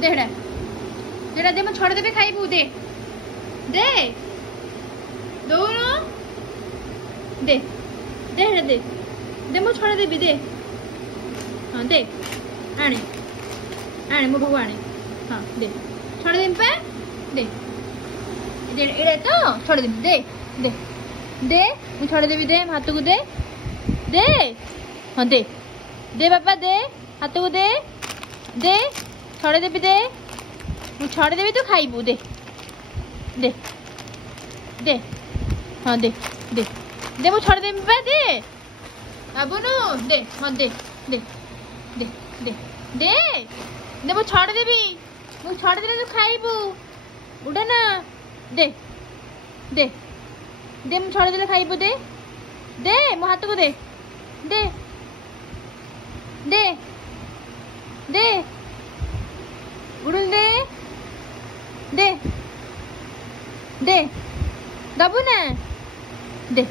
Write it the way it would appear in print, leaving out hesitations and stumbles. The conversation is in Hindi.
दे हेड़ा जेड़ा दे मैं छोड़ देबे खाइबू दे दे दौनो दे दे हेड़ा दे मैं छोड़ देबी दे हाँ दे आने आने मो बहू आने हाँ दे छोड़ दे पे दे एड़े तो छोड़ दे दे दे दे मैं छोड़ देबी दे हाथ को दे दे हाँ दे दे बाबा दे हाथ को दे दे छोड़ देबी दे मैं छोड़ देबी तो खाइबू दे दे दे हाँ दे दे दे मैं छोड़ देबी पे दे बाबू नु दे हाँ दे दे दे दे दे दे मैं छोड़ देबी मैं छोड़ देले तो खाइबू उठा ना दे दे दे मैं छोड़ देले खाइबू दे दे मो हाथ को दे दे दे दे उड़न दे दे दे दबू ना दे